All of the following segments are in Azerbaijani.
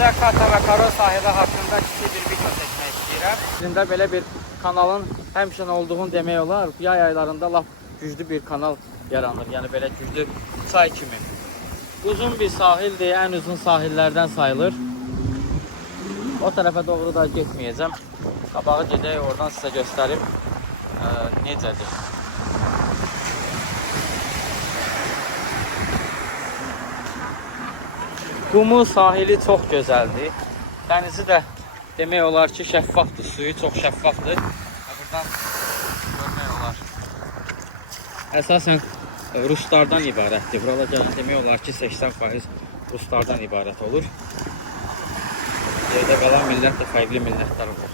sizə Kata və Karo sahili haqqında kiçik bir video çəkmək istəyirəm. Sizində belə bir kanalın həmişə olduğunu demək olar. Yay aylarında lap güclü bir kanal yaranır. Yəni belə güclü çay kimi. Uzun bir sahildir, ən uzun sahillərdən sayılır. O tərəfə doğru da getməyəcəm. Qabağı gedək, oradan sizə göstərim necədir. Qumu sahili çox gözəldir. Dənizi də demək olar ki, şəffafdır. Suyu çox şəffafdır. Buradan görmək olar. Əsasən ruslardan ibarətdir. Buralar gələn demək olar ki, 80% ruslardan ibarət olur. Yerdə qalan millət də fərqli millətlər olur.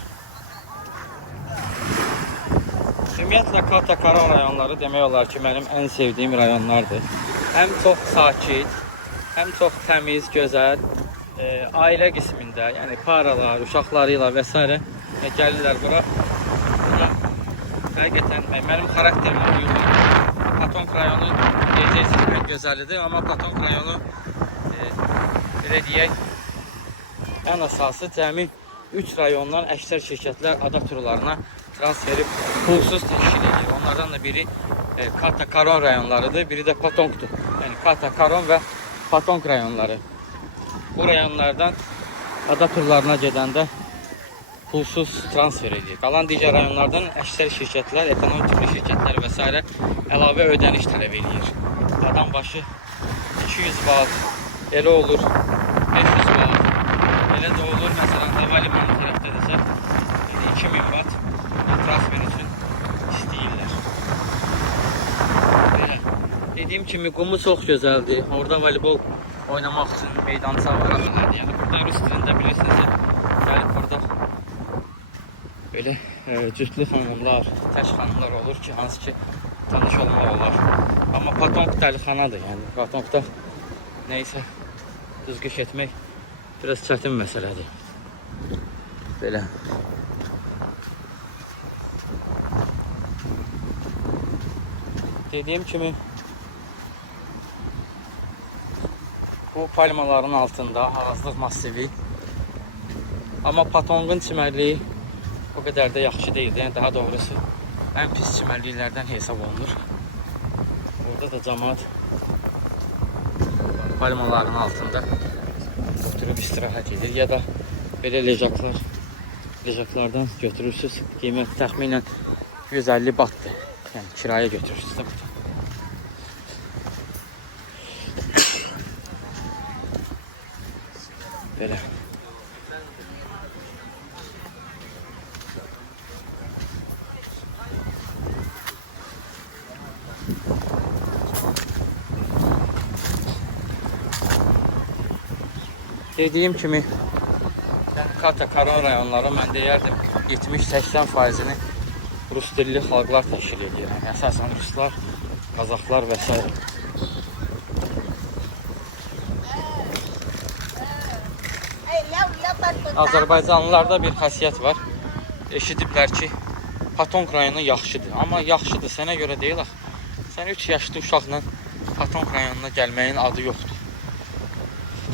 Ümumiyyətlə, Kata Karo rayonları demək olar ki, mənim ən sevdiyim rayonlardır. Həm çox sakit, həm çox təmiz, gözəl, ailə qismində, yəni paralar, uşaqlarıyla və s. gəlirlər bura. Həqiqətən mənim xarakterimə uyğun. Patonk rayonu deyəcəksiniz ki, gözəlidir, amma Patonk rayonu belə deyək, ən əsası cəmi 3 rayondan əksər şirkətlər ada turlarına transferi pulsuz təşkil edir. Onlardan da biri Kata Karo rayonlarıdır, biri də Patonkdur. Yəni Kata Karo və Patonk rayonları. Bu rayonlardan ada turlarına gedəndə pulsuz transfer edir. Qalan digər rayonlardan əksər şirkətlər, ekonomik tipli şirkətlər və s. əlavə ödəniş tələb edir. Adam başı 200 baht, elə olur 500 baht, elə də olur. Məsələn, havalimanı tərəfdədirsə 2000 baht transfer üçün istəyirlər. Belə. Dediyim kimi qumu çox gözəldir. Orada voleybol oynamaq üçün meydança var. Yəni burada rus dilində bilirsiniz, gəlib burada belə cütlü xanımlar, təş xanımlar olur ki, hansı ki tanış olmaq olar. Amma Patonk dəlixanadır. Yəni Patonkda neysə düzgüş etmək biraz çətin məsələdir. Belə. Dediyim kimi bu palmaların altında ağaclıq massivi. Amma Patonkun çimərliyi o qədər də yaxşı deyildi. Yəni daha doğrusu ən pis çimərliklərdən hesab olunur. Orada da cəmaət palmaların altında oturub istirahət edir. Ya da belə lejaklardan götürürsünüz. Qiyməti təxminən 150 bahtdır. Yəni kirayə götürürsünüz də burada. Belə. Dediyim kimi Kata Karo rayonları mən deyərdim 70-80%-ni rus dilli xalqlar təşkil edir. Yəni əsasən ruslar, qazaxlar və s. Azərbaycanlılarda bir xasiyyət var. Eşidiblər ki, Patonk rayonu yaxşıdır. Amma yaxşıdır sənə görə deyil axı. Sən 3 yaşlı uşaqla Patonk rayonuna gəlməyin adı yoxdur.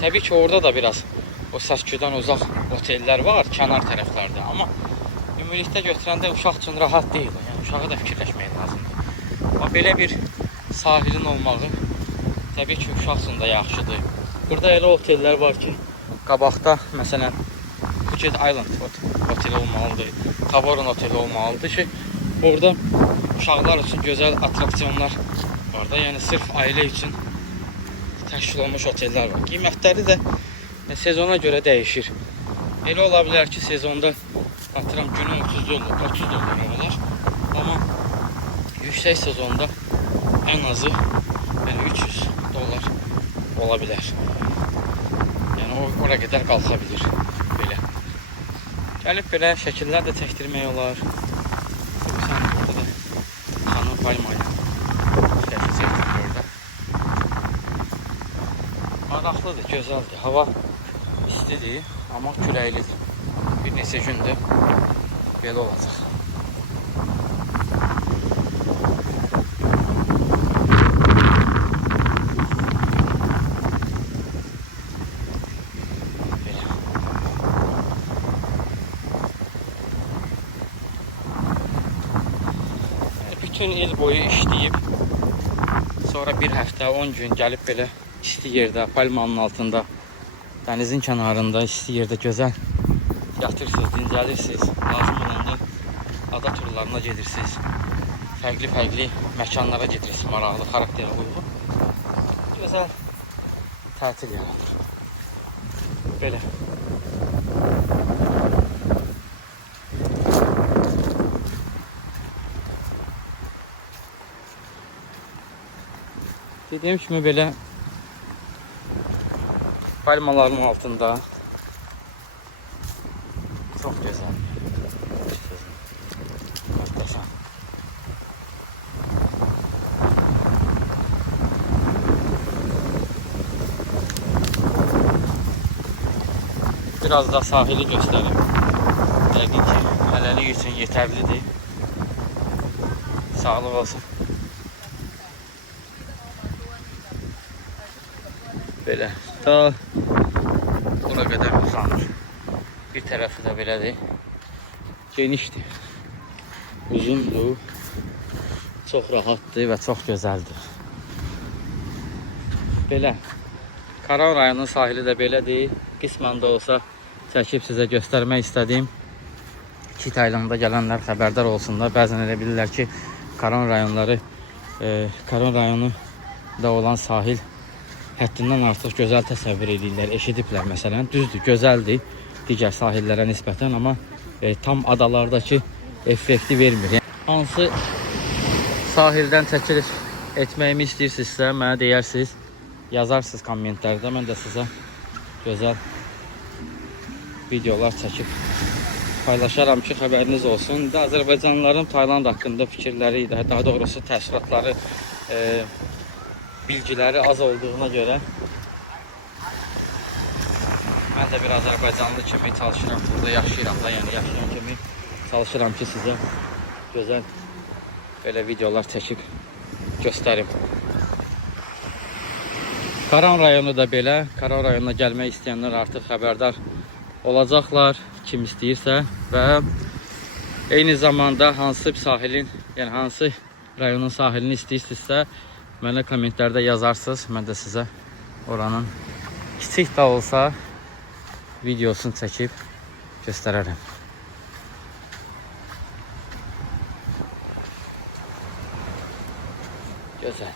Təbii ki, orada da biraz o səsküdən uzaq otellər var, kənar tərəflərdə. Amma ümumilikdə götürəndə uşaq üçün rahat deyil. Yəni uşağa da fikirləşmək lazımdır. Amma belə bir sahilin olmağı təbii ki, uşaq üçün də yaxşıdır. Burada elə otellər var ki, qabaqda məsələn Phuket Island oteli olmalıdır, Taboran oteli olmalıdır ki, orada uşaqlar üçün gözəl atraksiyonlar var da, yəni sırf ailə üçün təşkil olmuş otellər var. Qiymətləri də sezona görə dəyişir. Elə ola bilər ki, sezonda atıram günü 30 dollar olar, amma yüksək sezonda ən azı yəni 300 dollar ola bilər. Yəni ora qədər qalxa bilir. Belə. Gəlib belə şəkillər də çəkdirmək olar. Sən burada da xanım palmayla şəkil çəkdirir orada. Maraqlıdır, gözəldir. Hava istidir, amma küləklidir. Bir neçə gündür belə olacaq. bütün il boyu işləyib, sonra bir həftə, 10 gün gəlib belə isti yerdə, palmanın altında, dənizin kənarında, isti yerdə gözəl yatırsınız, dincəlirsiniz, lazım olanda ada turlarına gedirsiniz, fərqli məkanlara gedirsiniz, maraqlı, xarakterə uyğun, gözəl tətil yaranır. Belə. Dediyim kimi belə palmaların altında çox gözəl. Muhteşem. Biraz da sahili göstərim. Yəqin ki, hələlik üçün yetərlidir. Sağlıq olsun. Belə da buna qədər uzanır. Bir tərəfi də belədir. Genişdir. Uzundur. Çox rahatdır və çox gözəldir. Belə. Karan rayonunun sahili də belədir. Qismən də olsa çəkib sizə göstərmək istədiyim ki, Taylanda gələnlər xəbərdar olsunlar. Bəzən elə bilirlər ki, Karan rayonları, Karan rayonu da olan sahil həddindən artıq gözəl təsəvvür edirlər, eşidiblər məsələn. Düzdür, gözəldir digər sahillərə nisbətən, amma tam adalardakı effekti vermir. Yəni, hansı sahildən çəkiliş etməyimi istəyirsinizsə, mənə deyərsiniz, yazarsınız kommentlərdə. Mən də sizə gözəl videolar çəkib paylaşaram ki, xəbəriniz olsun. Azərbaycanlıların Tayland haqqında fikirləri, daha doğrusu təəssüratları, bilgiləri az olduğuna görə mən də bir Azərbaycanlı kimi çalışıram, burada yaşayıram da, yəni yaşayan kimi çalışıram ki, sizə gözəl belə videolar çəkib göstərim. Karan rayonu da belə. Karan rayonuna gəlmək istəyənlər artıq xəbərdar olacaqlar, kim istəyirsə, və eyni zamanda hansı sahilin, yəni hansı rayonun sahilini istəyirsinizsə, mənə kommentlərdə yazarsınız. Mən də sizə oranın kiçik də olsa videosunu çəkib göstərərəm. Gözəl.